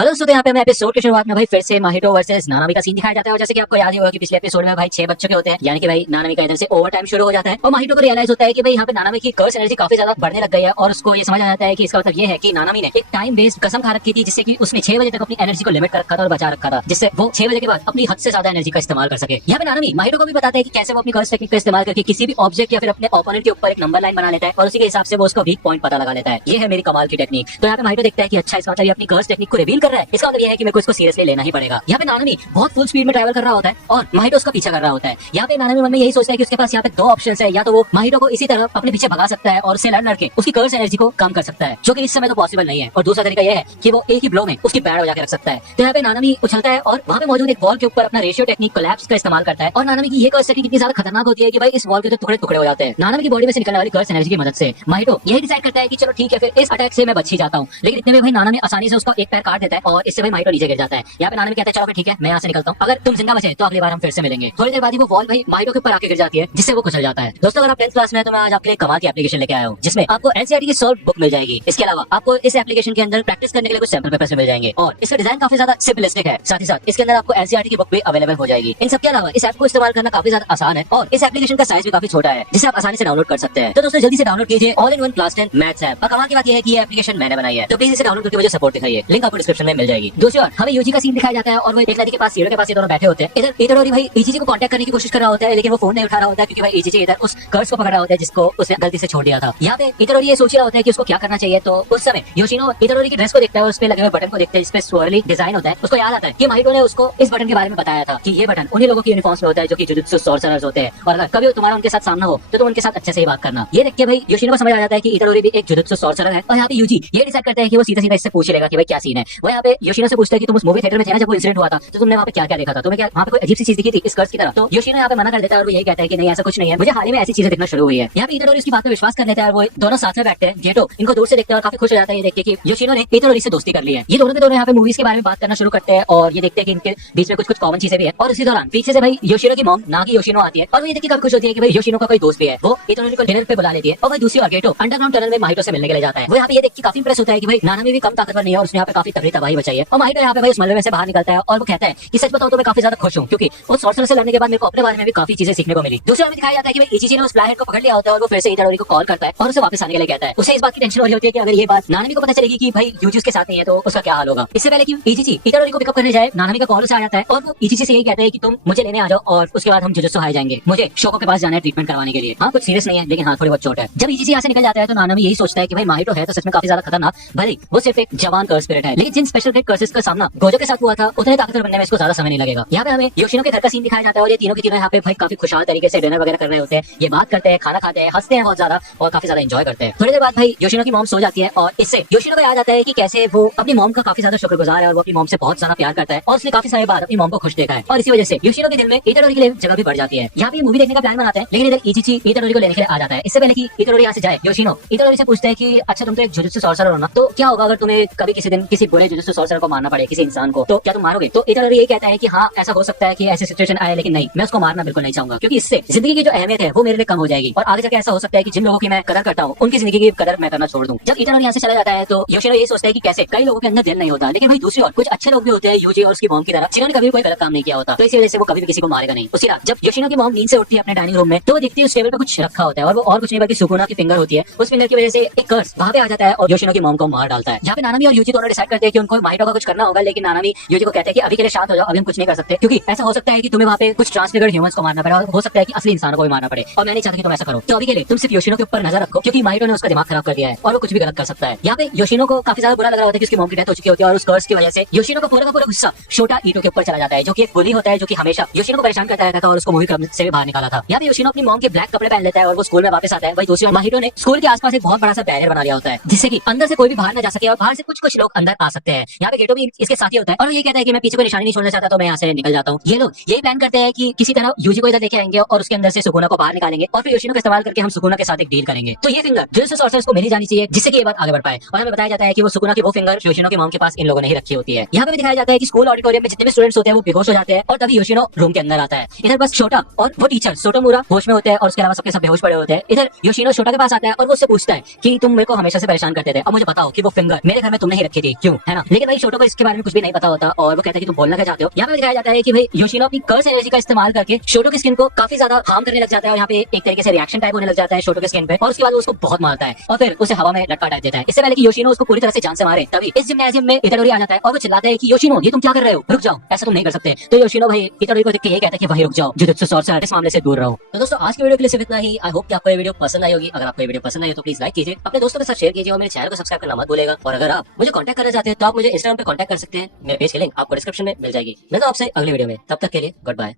Hello दोस्तों, यहाँ पे हमें एपिसोड की शुरुआत में भाई फिर से माहितो वर्सेस नानामी का सीन दिखाया जाता है। और जैसे कि आपको याद ही होगा कि पिछले एपिसोड में भाई 6 बच्चों के होते हैं, यानी कि भाई नानामी का इधर से ओवर टाइम शुरू हो जाता है और माहितो को रियलाइज होता है कि भाई यहाँ पे नानामी की कर्स एनर्जी काफी ज्यादा बढ़ने लग गई है। और उसको ये समझ आ जाता है कि इसका मतलब ये है कि नानामी ने एक टाइम बेस्ड कसम खा रखी थी, जिससे कि उसने 6 बजे तक अपनी एनर्जी को लिमिट कर रखा था और बचा रखा था, जिससे वो 6 बजे के बाद अपनी हद से ज्यादा एनर्जी का इस्तेमाल कर सके। यहाँ पे नानामी माहितो को भी बताता है कि कैसे वो अपनी कर्स टेक्निक का इस्तेमाल करके किसी भी ऑब्जेक्ट या फिर अपने ओपोनेंट के ऊपर एक नंबर लाइन बना लेता है और उसी के हिसाब से वो उसका वीक पॉइंट पता लगा लेता है। ये है मेरी कमाल की टेक्निक। तो यहाँ पे माहितो देखता है कि अच्छा, इसका मतलब ये अपनी कर्स टेक्निक को रिवील कर रहा है, इसका मतलब ये है कि मेरे को इसको सीरियसली लेना ही पड़ेगा। यहाँ पे नानामी बहुत फुल स्पीड में ट्रैवल कर रहा होता है और माहितो उसका पीछा कर रहा होता है। यहाँ पे नानामी मन में यही सोचता है कि उसके पास यहाँ पे दो ऑप्शन है, या तो वो माहितो को इसी तरह अपने पीछे भगा सकता है और उससे लड़ लड़के उसकी कर्स एनर्जी को कम कर सकता है, जो कि इस समय तो पॉसिबल नहीं है। और दूसरा तरीका यह है कि वो एक ही ब्लो में उसकी पैड बजा के रख सकता है। तो यहाँ पे नानामी उछलता है और वहाँ पे मौजूद एक वॉल के ऊपर अपना रेशियो टेक्निक कोलैप्स का इस्तेमाल करता है। और नानामी की ये कर्स टेक्निक इतनी ज्यादा खतरनाक होती है कि भाई इस वॉल के तो टुकड़े टुकड़े हो जाते हैं। नानामी की बॉडी में से निकलने वाली कर्स एनर्जी की मदद से माहितो यही डिसाइड करता है कि चलो ठीक है, फिर इस अटैक से मैं बच ही जाता हूँ। लेकिन इतने में भाई नानामी आसानी से उसका एक पैर काट देता है और इससे भाई माहितो नीचे गिर जाता है। यहाँ पे नानामी कहता है चलो ठीक है, मैं यहाँ से निकलता हूँ, अगर तुम जिंदा बचे तो अगली बार हम फिर से मिलेंगे। थोड़ी देर बाद ही वो वॉल भाई माहितो के ऊपर आके गिर जाती है, जिससे वो कुचल जाता है। दोस्तों, अगर आप 10th क्लास में हैं तो मैं आज आपके लिए कमाल की एप्लीकेशन लेके आया हूँ, जिसमें आपको एनसीईआरटी की सॉल्व बुक मिल जाएगी। इसके अलावा आपको इस एप्लीकेशन के अंदर प्रैक्टिस करने के लिए कुछ सैंपल पेपर्स मिल जाएंगे और इसका डिजाइन काफी ज्यादा सिंपलिस्टिक है। साथ ही साथ इसके अंदर आपको एनसीईआरटी की बुक भी अवेलेबल हो जाएगी। इन सबके अलावा इस ऐप को इस्तेमाल करना काफी ज्यादा आसान है और इस एप्लीकेशन का साइज भी काफी छोटा है, जिसे आप आसानी से डाउनलोड कर सकते हैं। तो दोस्तों जल्दी से डाउनलोड कीजिए all in one class 10 maths app. और कमाल की बात यह है कि ये एप्लीकेशन मैंने बनाई है, तो प्लीज इसे डाउनलोड करके मुझे सपोर्ट दिखाइए। लिंक आपको डिस्क्रिप्शन में मिल जाएगी। दूसरी ओर हमें यूजी का सीन दिखाया जाता है और वो एक नदी के पास सीढ़ियों के पास ये दोनों बैठे होते हैं। इधर इतोडोरी भाई इचिची को कांटेक्ट करने की कोशिश कर रहा होता है, लेकिन वो फोन नहीं उठा रहा होता है क्योंकि भाई इचिची इधर उस कर्स को पकड़ रहा होता है जिसको उसने गलती से छोड़ दिया था। यहाँ पे इतोडोरी ये सोच रहा होता है कि उसको क्या करना चाहिए। तो उस समय योशिनो इतोडोरी की ड्रेस को देखता है और उस पे लगे हुए बटन को देखते हैं, जिस पे swirly डिजाइन होता है। उसको याद आता है कि माहितो ने उसको इस बटन के बारे में बताया था कि ये बटन उन्हीं लोगों की यूनिफॉर्म्स में होता है जो कि जुजुत्सु सॉर्सरर्स होते हैं, और अगर कभी तुम्हारा उनके साथ सामना हो तो तुम उनके साथ अच्छे से ही बात करना। ये देख के भाई योशिनो को समझ आ जाता है कि इतोडोरी भी एक जुजुत्सु सॉर्सरर है। और यहाँ पे यूजी ये डिसाइड करता है कि वो सीधा सीधा इससे पूछ लेगा कि भाई क्या सीन है। वो यहाँ पे योशिनो से पूछता है कि तुम उस मूवी थिएटर में थे ना जब वो इंसिडेंट हुआ था, तो तुमने वहाँ पे क्या क्या देखा था, तुम्हें क्या वहाँ पे कोई अजीब सी चीज दिखी थी इस कर्स की तरह। तो योशिनो यहाँ पे मना कर देता है और वो यही कहता है कि नहीं, ऐसा कुछ नहीं है, मुझे हाल ही में ऐसी चीजें दिखना शुरू हुई है। यहाँ पे इतोडोरी इसकी बात पर विश्वास कर लेता है और वो दोनों साथ में बैठते हैं। जेटो इनको दूर से देखते हैं और काफी खुश हो जाता है ये देखते कि योशिनो ने इतोडोरी से दोस्ती कर ली है। ये दोनों के दोनों यहाँ पे मूवीज के बारे में बात करना शुरू करते हैं और ये देखते हैं कि इनके बीच में कुछ कुछ कॉमन चीजें भी है। और उसी दौरान पीछे से भाई योशिनो की मॉम नागी योशिनो आती है और वो ये देख के काफी खुश होती है कि भाई योशिनो का कोई दोस्त भी है। वो इतोडोरी को डिनर पे बुला लेती है और भाई दूसरी ओर गेटो अंडरग्राउंड टनल में माहितो से मिलने के लिए जाता है। वो यहाँ पे ये देख के काफी इंप्रेस होता है कि भाई नानामी भी कम ताकतवर नहीं है और उसने यहाँ पे काफी तगड़ी तबाही बचाई है। और माहितो यहाँ पे भाई उस मलबे में से बाहर निकलता है और वो कहता है कि सच बताओ तो मैं काफी ज्यादा खुश हूँ, क्योंकि उस सॉर्सरर से लड़ने के बाद मेरे को अपने बारे में भी काफी चीजें सीखने को मिली। दूसरे में दिखाया जाता है कि भाई इचिची ने उस फ्लाइट को पकड़ लिया होता है और वो फिर से इतोडोरी को कॉल करता है और उसे वापस आने के लिए कहता है। उसे इस बात की टेंशन हो रही होती है कि अगर ये बात नानामी को पता चलेगी कि भाई यूजी उसके साथ नहीं है तो उसका क्या हाल होगा। इससे पहले कि इचिची इतोडोरी को पिकअप करने जाए, नानामी का कॉल उसे आ जाता है और वो इचिची से यही कहते हैं कि तुम मुझे लेने आ जाओ और उसके बाद हम जुजुत्सु हाई जाएंगे, मुझे शोको के पास जाना है ट्रीटमेंट करवाने के लिए। हाँ, कुछ सीरियस नहीं है, लेकिन हाँ थोड़ी बहुत चोट है। जब इचिची यहाँ से निकल जाता है तो नानामी यही सोचता है कि भाई माहितो है तो सच में काफी ज्यादा खतरनाक, भले वो सिर्फ एक जवान कर्स स्पिरिट है, लेकिन जिन स्पेशल ग्रेड कर्सेस का सामना गोजो के साथ हुआ था उतने ताकतवर बनने में इसको ज्यादा समय नहीं लगेगा। यहाँ पे हमें योशिनो के घर का सीन दिखाया जाता है और ये तीनों के तीनों यहाँ पे भाई काफी खुशहाल तरीके से डिनर वगैरह कर रहे होते हैं। ये बात करते हैं, खाना खाते हैं, हंसते हैं बहुत ज्यादा और काफी ज्यादा एंजॉय करते हैं। थोड़ी देर बाद भाई योशिनो की मॉम सो जाती है और इससे योशिनो को याद आता है कि कैसे वो अपनी मॉम का काफी ज्यादा शुक्रगुजार है और वो अपनी मॉम से बहुत ज्यादा प्यार करता है और उसने काफी समय बाद अपनी मॉम को खुश देखा है। और इसी वजह से योशिनो के दिल में इतोडोरी के लिए जगह भी बढ़ जाती है। यहाँ पे मूवी देखने का प्लान बनाते हैं, लेकिन इधर इचिची इतोडोरी को लेने के लिए आ जाता है। इससे पहले कि इतोडोरी यहाँ से जाए, योशिनो इतोडोरी से पूछता है कि अच्छा तुम तो एक जुजुत्सु सॉर्सरर हो ना, तो क्या होगा अगर तुम्हें कभी किसी दिन किसी बुरे जुजुत्सु सॉर्सरर को मारना पड़े, किसी इंसान को, तो क्या तुम मारोगे? तो इतोडोरी ये कहता है कि हाँ ऐसा हो सकता है कि ऐसी सिचुएशन आए, लेकिन नहीं, मैं उसको मारना बिल्कुल नहीं चाहूंगा, क्योंकि इससे जिंदगी की जो अहमियत है वो मेरे लिए कम हो जाएगी और आगे जाके ऐसा हो सकता है कि जिन लोगों की मैं कदर करता हूँ उनकी जिंदगी की कदर मैं करना छोड़ दूं। जब इतोडोरी यहाँ से चला जाता है तो योशिनो ये सोचता है कि कैसे कई लोगों के अंदर दिल नहीं होता, लेकिन भाई दूसरी ओर कुछ अच्छे लोग भी होते हैं यूजी और उसकी मॉम की तरह, जिन्होंने कभी कोई गलत काम नहीं किया होता, तो इसी वजह से वो कभी भी किसी को मारेगा नहीं। उसी रात जब योशिनो की मॉम नींद से उठती है अपने डाइनिंग रूम में, तो वो देखती है उस टेबल पे कुछ रखा होता है और वो और कुछ नहीं बल्कि सुकुना की फिंगर होती है। उस फिंगर की वजह से एक कर्स वहाँ पे आ जाता है और योशिनो की मॉम को मार डालता है। जहाँ पे नानामी और यूजी दोनों डिसाइड करते हैं कि उनको माहितो का कुछ करना होगा, लेकिन नानामी यूजी को कहते हैं कि अभी के लिए शांत हो जाओ, अभी हम कुछ नहीं कर सकते, क्योंकि ऐसा हो सकता है कि तुम्हें वहाँ पे कुछ ट्रांसफिगर्ड ह्यूमंस को मारना पड़े और हो सकता है कि असली इंसानों को भी मारना पड़े, और मैं नहीं चाहता कि तुम ऐसा करो। तो अभी के लिए तुम सिर्फ योशिनो के ऊपर नजर रखो, क्योंकि माहितो ने उसका दिमाग खराब कर दिया है और वो कुछ भी गलत कर सकता है। यहाँ पे योशिनो को काफी ज्यादा बुरा लग रहा होता है कि उसकी मॉम की डेथ हो चुकी होती है और उस कर्स की वजह से योशिनो का पूरा गुस्सा छोटा ईटो के ऊपर चला जाता है, जो कि एक बुली होता है जो कि हमेशा योशिनो को परेशान करता रहता था और उसको मूवी क्लब से भी बाहर निकाला था। यहाँ पे योशिनो अपनी मॉम के ब्लैक कपड़े पहन लेता है और वो स्कूल में वापस आता है। वही दूसरी ओर माहितो ने स्कूल के आसपास एक बहुत बड़ा सा बैरियर बना लिया होता है, जिससे कि अंदर से कोई भी बाहर न जा सके और बाहर से कुछ कुछ लोग अंदर आ सकते हैं। यहाँ पे गेटो भी इसके साथी होता है और वो ये कहता है कि मैं पीछे कोई निशानी नहीं छोड़ना चाहता, तो मैं यहाँ से निकल जाता हूँ। ये लोग यही प्लान करते हैं कि किसी तरह यूजी को इधर लेके आएंगे और उसके अंदर से सुकुना को बाहर निकालेंगे और फिर योशिनो का इस्तेमाल करके हम सुकुना के साथ एक डील करेंगे। तो ये फिंगर जुजुत्सु सॉर्सरर्स को मिली जानी चाहिए, जिससे कि ये बात आगे बढ़ पाए। और हमें बताया जाता है कि वो सुकुना की वो फिंगर योशिनो की मॉम के पास इन लोगों ने ही रखी होती है। यहाँ पे भी दिखाया जाता है कि स्कूल ऑडिटोरियम में जितने भी स्टूडेंट्स होते हैं वो बेहोश हो जाते हैं और तभी योशिनो रूम के अंदर आता है। इधर बस छोटा और वो टीचर सोटोमुरा होश में होते हैं और उसके अलावा सबके सब बेहोश पड़े होते हैं। इधर योशिनो छोटा के पास आता है और वो उससे पूछता है कि तुम मेरे को हमेशा से परेशान करते थे, अब मुझे बताओ कि वो फिंगर मेरे घर में तुमने ही रखी थी क्यों, है ना? लेकिन भाई शोटो को इसके बारे में कुछ भी नहीं पता होता और वो कहता है कि तुम बोलना क्या चाहते हो। यहाँ पे दिखाया जाता है कि भाई योशिनो अपनी कर्स एनर्जी का इस्तेमाल करके शोटो की स्किन को काफी ज्यादा हार्म करने लग जाता है और यहाँ पे एक तरीके से रिएक्शन टाइप होने लग जाता है शोटो के स्किन पे, और उसके बाद वो उसको बहुत मारता है और फिर उसे हवा में लटका टाइप देता है। इससे पहले कि योशिनो उसको पूरी तरह से जान से मारे तभी इस जिम्नाजियम में इताडोरी आ जाता है और वो चिल्लाता है कि योशिनो ये तुम क्या कर रहे हो, रुक जाओ, ऐसा तुम नहीं कर सकते। तो योशिनो भाई इताडोरी को देख के ये कहता है कि वही रुक जाओ, जुजुत्सु सॉर्सर, इस मामले से दूर रहो। तो दोस्तों आज की वीडियो के लिए सिर्फ इतना ही। आई होप कि आपको ये वीडियो पसंद आई होगी। अगर आपको ये वीडियो पसंद आई हो तो प्लीज लाइक कीजिए, अपने दोस्तों के साथ शेयर कीजिए और मेरे चैनल को सब्सक्राइब करना मत भूलेगा। और अगर आप मुझे कांटेक्ट करना चाहते हैं तो आप मुझे इंस्टाग्राम पे कांटेक्ट कर सकते हैं, मेरे पेज की लिंक आपको डिस्क्रिप्शन में मिल जाएगी। मैं तो आपसे अगली वीडियो में, तब तक के लिए गुड बाय।